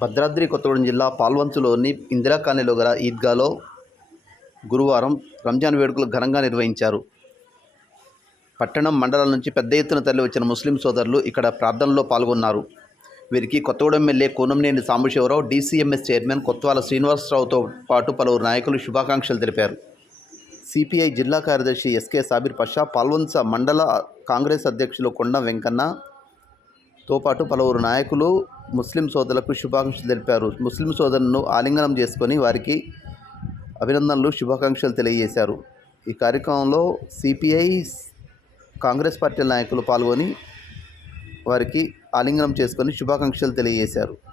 భద్రాద్రి కొత్తగూడెం జిల్లా పాల్వంచులోని ఇందిరా కాలనీలో గల ఈద్గాలో గురువారం రంజాన్ వేడుకలు ఘనంగా నిర్వహించారు. పట్టణం మండలాల నుంచి పెద్ద ఎత్తున తరలి వచ్చిన ముస్లిం సోదరులు ఇక్కడ ప్రార్థనలో పాల్గొన్నారు. వీరికి Kothagudem MLA Koonamneni Sambasiva Rao DCMS chairman Kothwala శ్రీనివాసరావుతో పాటు పలువురు నాయకులు శుభాకాంక్షలు తెలిపారు. సిపిఐ జిల్లా కార్యదర్శి ఎస్కే సాబిర్ పషా పాల్వంచ మండల కాంగ్రెస్ అధ్యక్షులు కొండ వెంకన్న తో పాటు పలువురు నాయకులు ముస్లిం సోదరులకు శుభాకాంక్షలు తెలిపారు. ముస్లిం సోదరులను ఆలింగనం చేసుకొని వారికి అభినందనలు శుభాకాంక్షలు తెలియజేశారు. ఈ కార్యక్రమంలో సిపిఐ కాంగ్రెస్ పార్టీ నాయకులు పాల్గొని వారికి ఆలింగనం చేసుకొని శుభాకాంక్షలు తెలియజేశారు.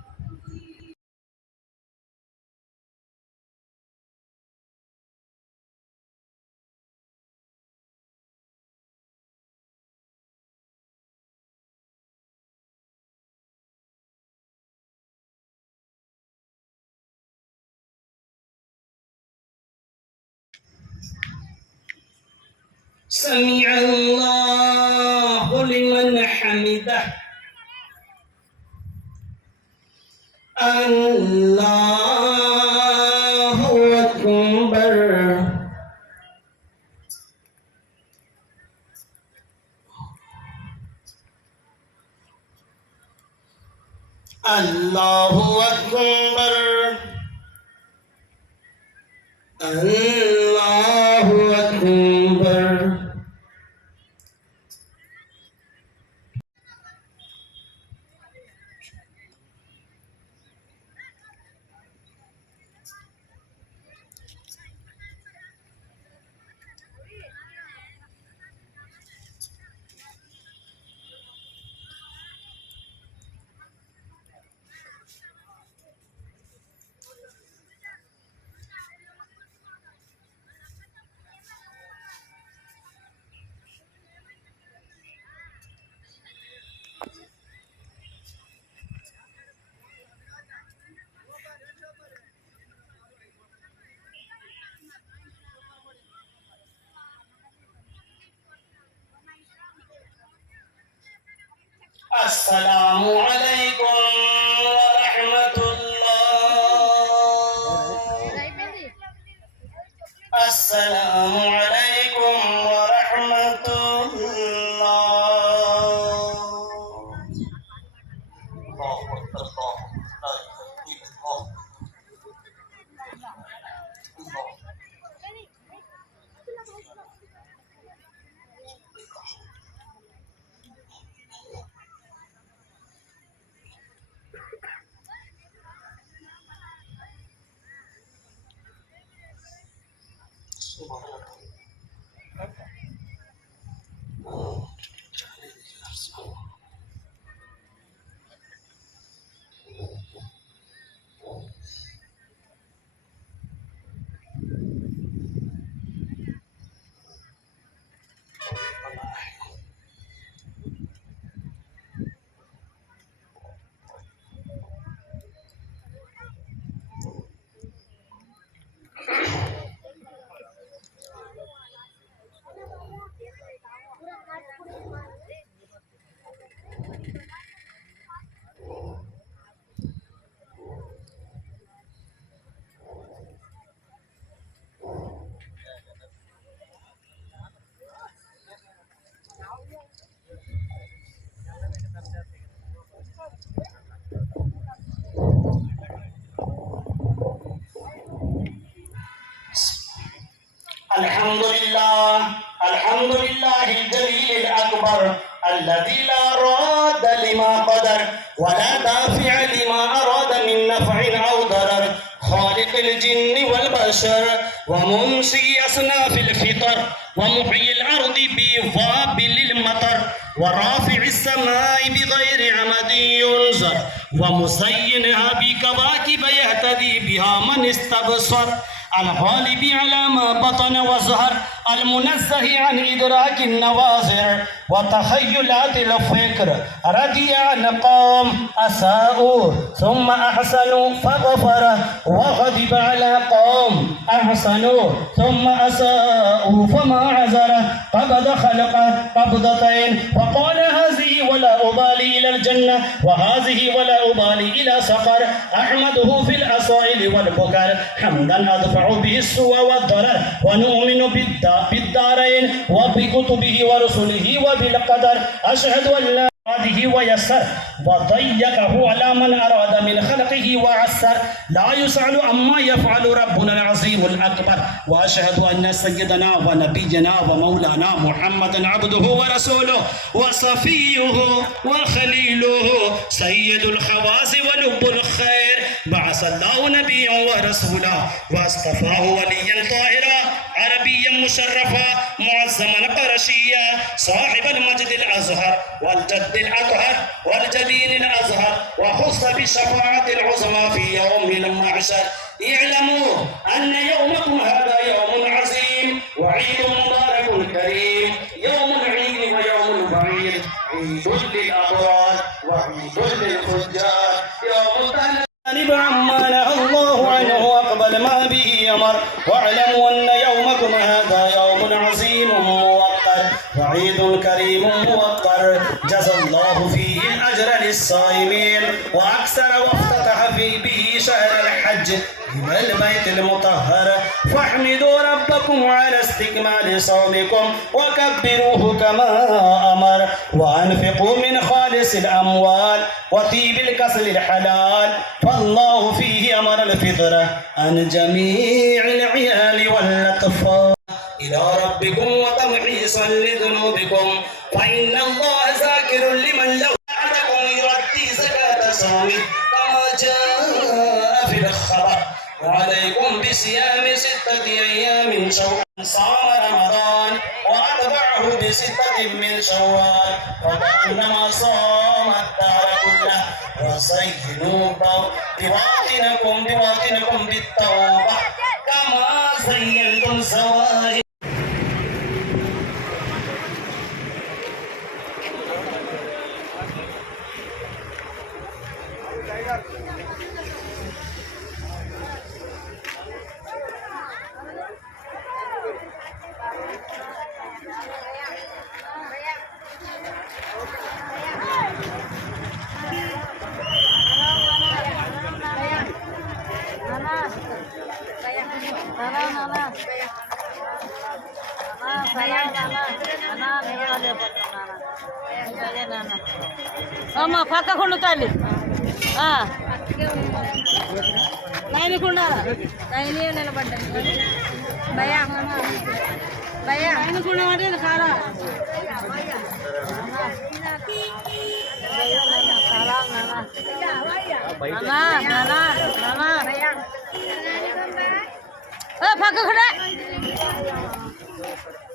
سمع الله لمن حمده. الله السلام عليكم ورحمة الله السلام عليكم ورحمة الله الله أكبر الله لا إله إلا الله الله الحمد لله الحمد لله الجليل الأكبر الذي لا راد لما قدر ولا دافع لما أراد من نفع أو ضرر خالق الجن والبشر ومنشي أصناف الفطر ومحيي الأرض بوابل المطر ورافع السماء بغير عمد ينزر ومزينها بكواكب يهتدي بها من استبصر. الغالب على ما بطن وظهر المنزه عن إدراك النواظر وتخيلات الفكر رضي عن قوم أساءوا ثم أحسنوا فغفر وغضب على قوم أحسنوا ثم أساءوا فما عذر قبض خلق قبضتين وقال هذه ولا أبالي إلى الجنة وهذه ولا أبالي إلى سقر أحمده في الأصائل والبكر حمدا أدفع به السوء والضرر ونؤمن بالدا- بالدارين وبكتبه ورسله وبالقدر أشهد أن لا هذه ويسر وضيقه على من أراد من خلقه وعسر لا يسأل عما يفعل ربنا العظيم الأكبر. وأشهد أن سيدنا ونبينا ومولانا محمدا عبده ورسوله وصفيه وخليله سيد الخواص ولب الخير. بعث الله نبيا ورسولا واصطفاه وليا طاهرا عربيا مشرفا معظما قرشيا صاحب المجد الأزهر والجد الأطهر والجبين الأزهر وخص بالشفاعه العظمى في يوم المحشر اعلموا أن يومكم هذا يوم عظيم وعيد مبارك كريم. يوم العيد ويوم البعيد. عيد للأبرار وعيد للفجار. يوم جانب عما نهى الله عنه وأقبل ما به أمر. واعلموا أن يومكم هذا يوم عظيم موقر وعيد كريم فيه الاجر للصائمين وأكثر وافتتح في به شهر الحج إلى البيت المطهر فاحمدوا ربكم على استكمال صومكم وكبروه كما أمر وأنفقوا من خالص الأموال وطيب الكسل الحلال فالله فيه أمر الفطرة عن جميع العيال والأطفال إلى ربكم وتمحيصا لذنوبكم فإن الله ذاكر لمن أيام شوال صام رمضان وأتبعه بستة من شوال وكأنما صام الدار كله وزينوا بواطنكم بواطنكم بالتوبة పక్కకుండా తల్లి నైన్కుండా నైన్ నిలబడ్డాను. భయా భయా. నైన్కుండా అంటే ఇది కారా? పక్కకుండా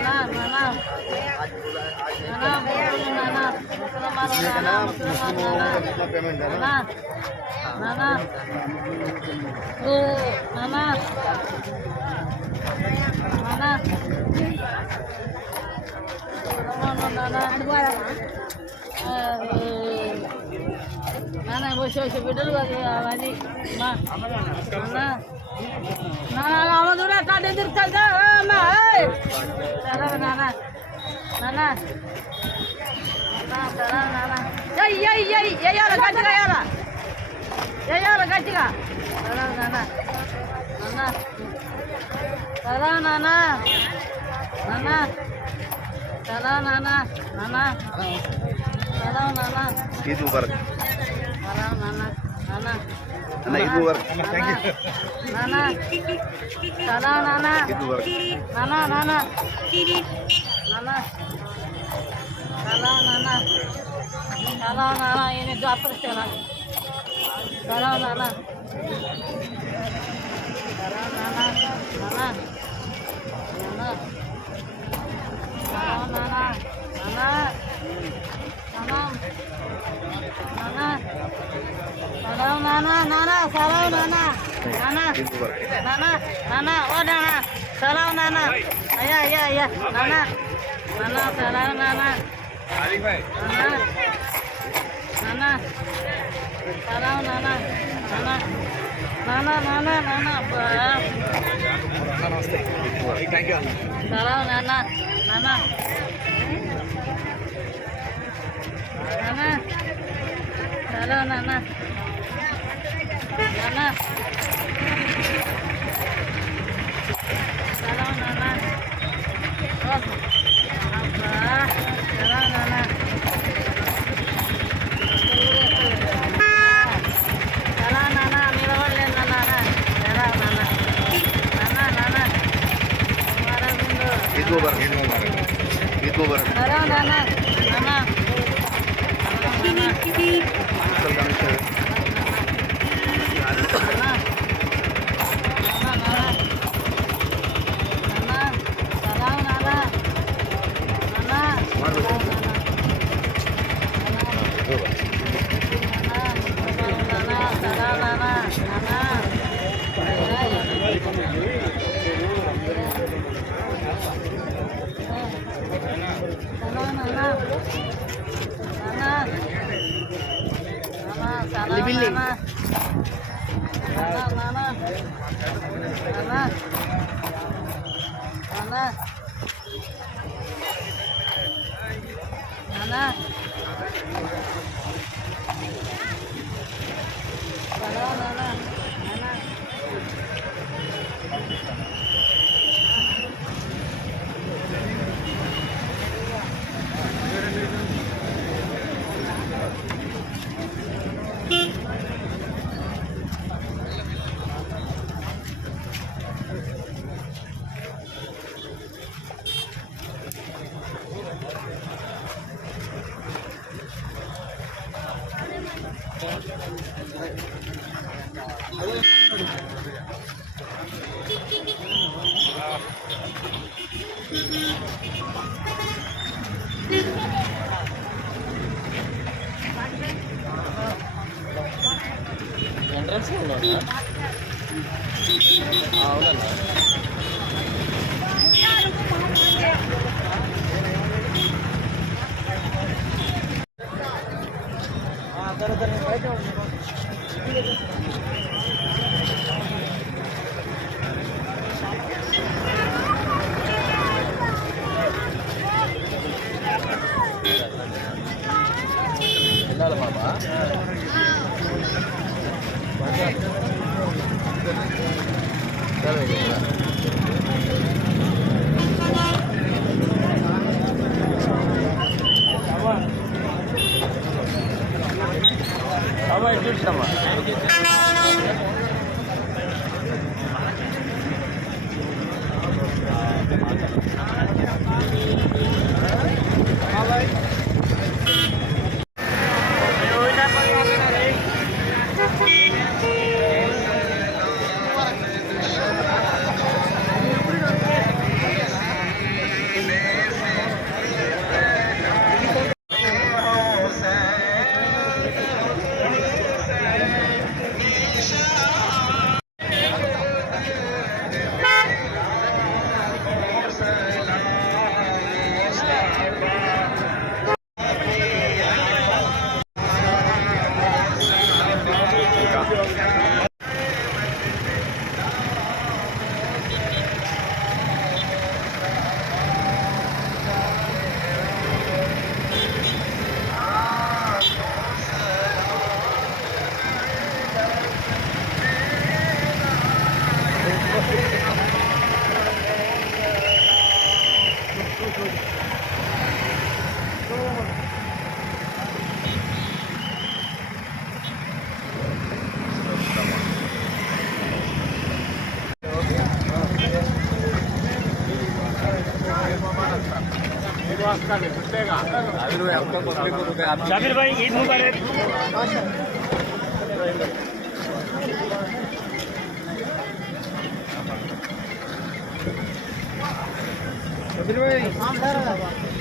సలాం నానా సలాం మా నాన్న వచ్చి వచ్చి బిడ్డలు అది అవన్నీ మా నాన్న నాన్న అమ్మ దూరం ఎట్లా తిరుగుతా అమ్మా సరే నాన్న నాన్న సరే నాన్న ఎయ్యి ఎయ్యి ఎయ్యి వేయాలి గట్టిగా వేయాలా వేయాలి గట్టిగా సరే నాన్న నాన్న సరే నాన్న నాన్న సరే నాన్న నాన్న సరే నాన్న ఈద్ ముబారక్ సరే నాన్న నాన్న Nana itu luar. Nana. Nana, Nana. Nana, Nana. Nana. Nana, Nana. Nana, Nana. Ini dua persenan. Nana. Nana, Nana. Nana. Salam Nana. Nana. Nana. Nana. Oh Nana. Salam Nana. Ayah ayah ayah. Nana. Nana. Salam Nana. Alif Nana. Nana. Salam Nana. Nana. Nana, Nana, Nana, Pak. Salam, Nana, Nana. Nana, Salam, Nana. Nana. Nana. jalan nanas terus Itu barang, itu barang, itu barang. Barang, barang, barang. Sini, sini. Sedang. 奶奶。వెళ్ళాలి బాబా जाकिर भाई ईद मुबारक। जाकिर भाई।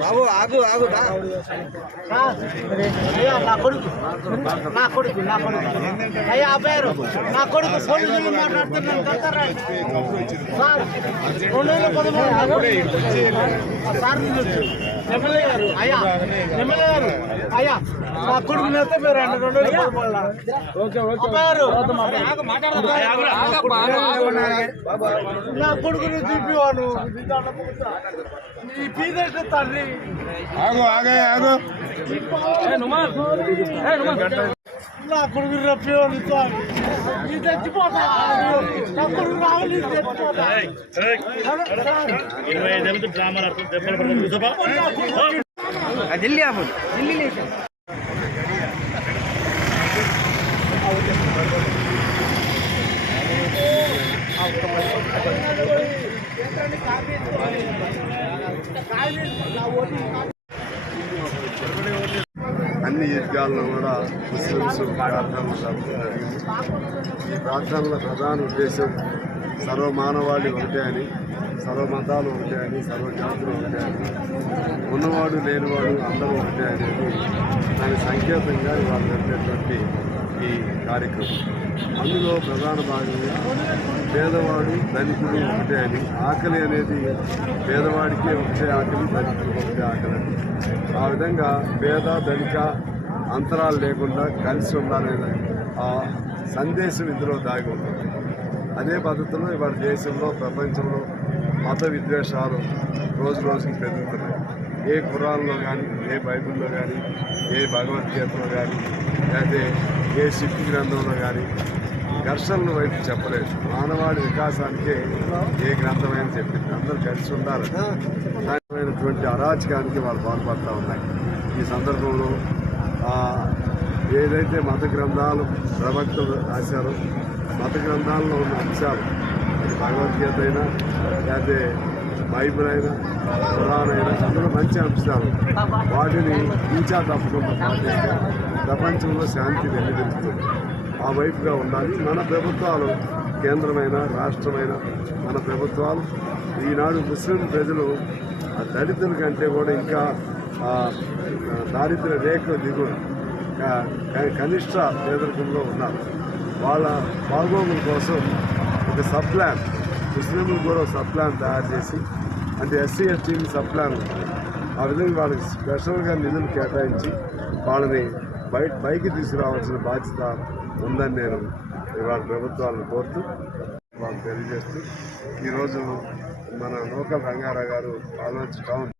బాబు ఆగు ఆగు అయ్యా నా కొడుకు నా కొడుకు నా కొడుకు అయ్యా ఆపారు నా కొడుకు పోలీసులు మాట్లాడుతున్నాను కడతారా? సార్ రెండు వేల పదమూడు సార్ అయ్యా నా కొడుకు నేత మీరు రెండు. ఆపారు. నా కొడుకుని చూపివాడు. ఈ పీదెట్ తండ్రి. ఆగు ఆగే ఆగు. నా కొడుకు రప్పేవాడు ఈ చచ్చిపోతా. నా కొడుకు రావాలి ఈ చచ్చిపోతా. ఇరవై ఐదు ఏళ్ళకి డ్రామాలు ఆడుతూ దెబ్బలు పడుతుంది ఢిల్లీ ఆపు అన్ని ఈద్గాల్లో కూడా ముస్లిమ్స్ ప్రార్థనలు జరుగుతున్నారు ఈ ప్రార్థనల ప్రధాన ఉద్దేశం సర్వమానవాళి ఒకటే అని సర్వ మతాలు ఒకటే అని సర్వ జాతులు ఒకటే అని ఉన్నవాడు లేనివాడు అందరూ ఒకటే అనేది దాని సంకేతంగా ఇవాళ జరిపేటువంటి ఈ కార్యక్రమం. అందులో ప్రధాన భాగంగా పేదవాడు ధనికుడు ఒకటే అని ఆకలి అనేది పేదవాడికి ఒకటే ఆకలి ధనికుడు ఒకటే ఆకలి అని. ఆ విధంగా పేద ధనిక అంతరాలు లేకుండా కలిసి ఉండాలనే ఆ సందేశం ఇందులో దాగి ఉంటుంది అదే పద్ధతిలో ఇవాళ దేశంలో ప్రపంచంలో మత విద్వేషాలు రోజు రోజుకి పెరుగుతున్నాయి. ఏ ఖురాన్లో కానీ ఏ బైబిల్లో కానీ ఏ భగవద్గీతలో కానీ లేకపోతే ఏ సిక్కు గ్రంథంలో కానీ ఘర్షణల వైపు చెప్పలేదు. మానవాడి వికాసానికే ఏ గ్రంథమైనా చెప్పింది. అందరూ కలిసి ఉండాలి. దానిమైనటువంటి అరాచకానికి వాళ్ళు పాల్పడుతూ ఉన్నాయి. ఈ సందర్భంలో ఏదైతే మత గ్రంథాలు ప్రవక్తలు రాశారో మత గ్రంథాల్లో ఉన్న అంశాలు భగవద్గీత అయినా లేకపోతే బైబిల్ అయినా ఖురాన్ అయినా అందులో మంచి అంశాలు. వాటిని ఇంకా తప్పకుండా పాటిస్తే ప్రపంచంలో శాంతి వెల్లివిరుస్తుంది ఆ వైపుగా ఉండాలి. మన ప్రభుత్వాలు కేంద్రమైన రాష్ట్రమైన మన ప్రభుత్వాలు. ఈనాడు ముస్లిం ప్రజలు ఆ దళితుల కంటే కూడా ఇంకా ఆ, దారిద్ర్య రేఖ దిగువ కనిష్ట పేదరికంలో ఉన్నారు. వాళ్ళ బాగోగుల కోసం ఒక సబ్ ప్లాన్ ముస్లింలు కూడా సప్లాన్ సబ్ ప్లాన్ తయారు చేసి అంటే ఎస్సీ ఎస్టీని సబ్ ప్లాన్ ఆ విధంగా వాళ్ళకి స్పెషల్గా నిధులు కేటాయించి వాళ్ళని బయట పైకి తీసుకురావాల్సిన బాధ్యత ఉందని నేను ఇవాళ ప్రభుత్వాలను కోరుతూ వాళ్ళు తెలియజేస్తూ ఈరోజు మన లోకల్ రంగారావు గారు ఆలోచి టౌన్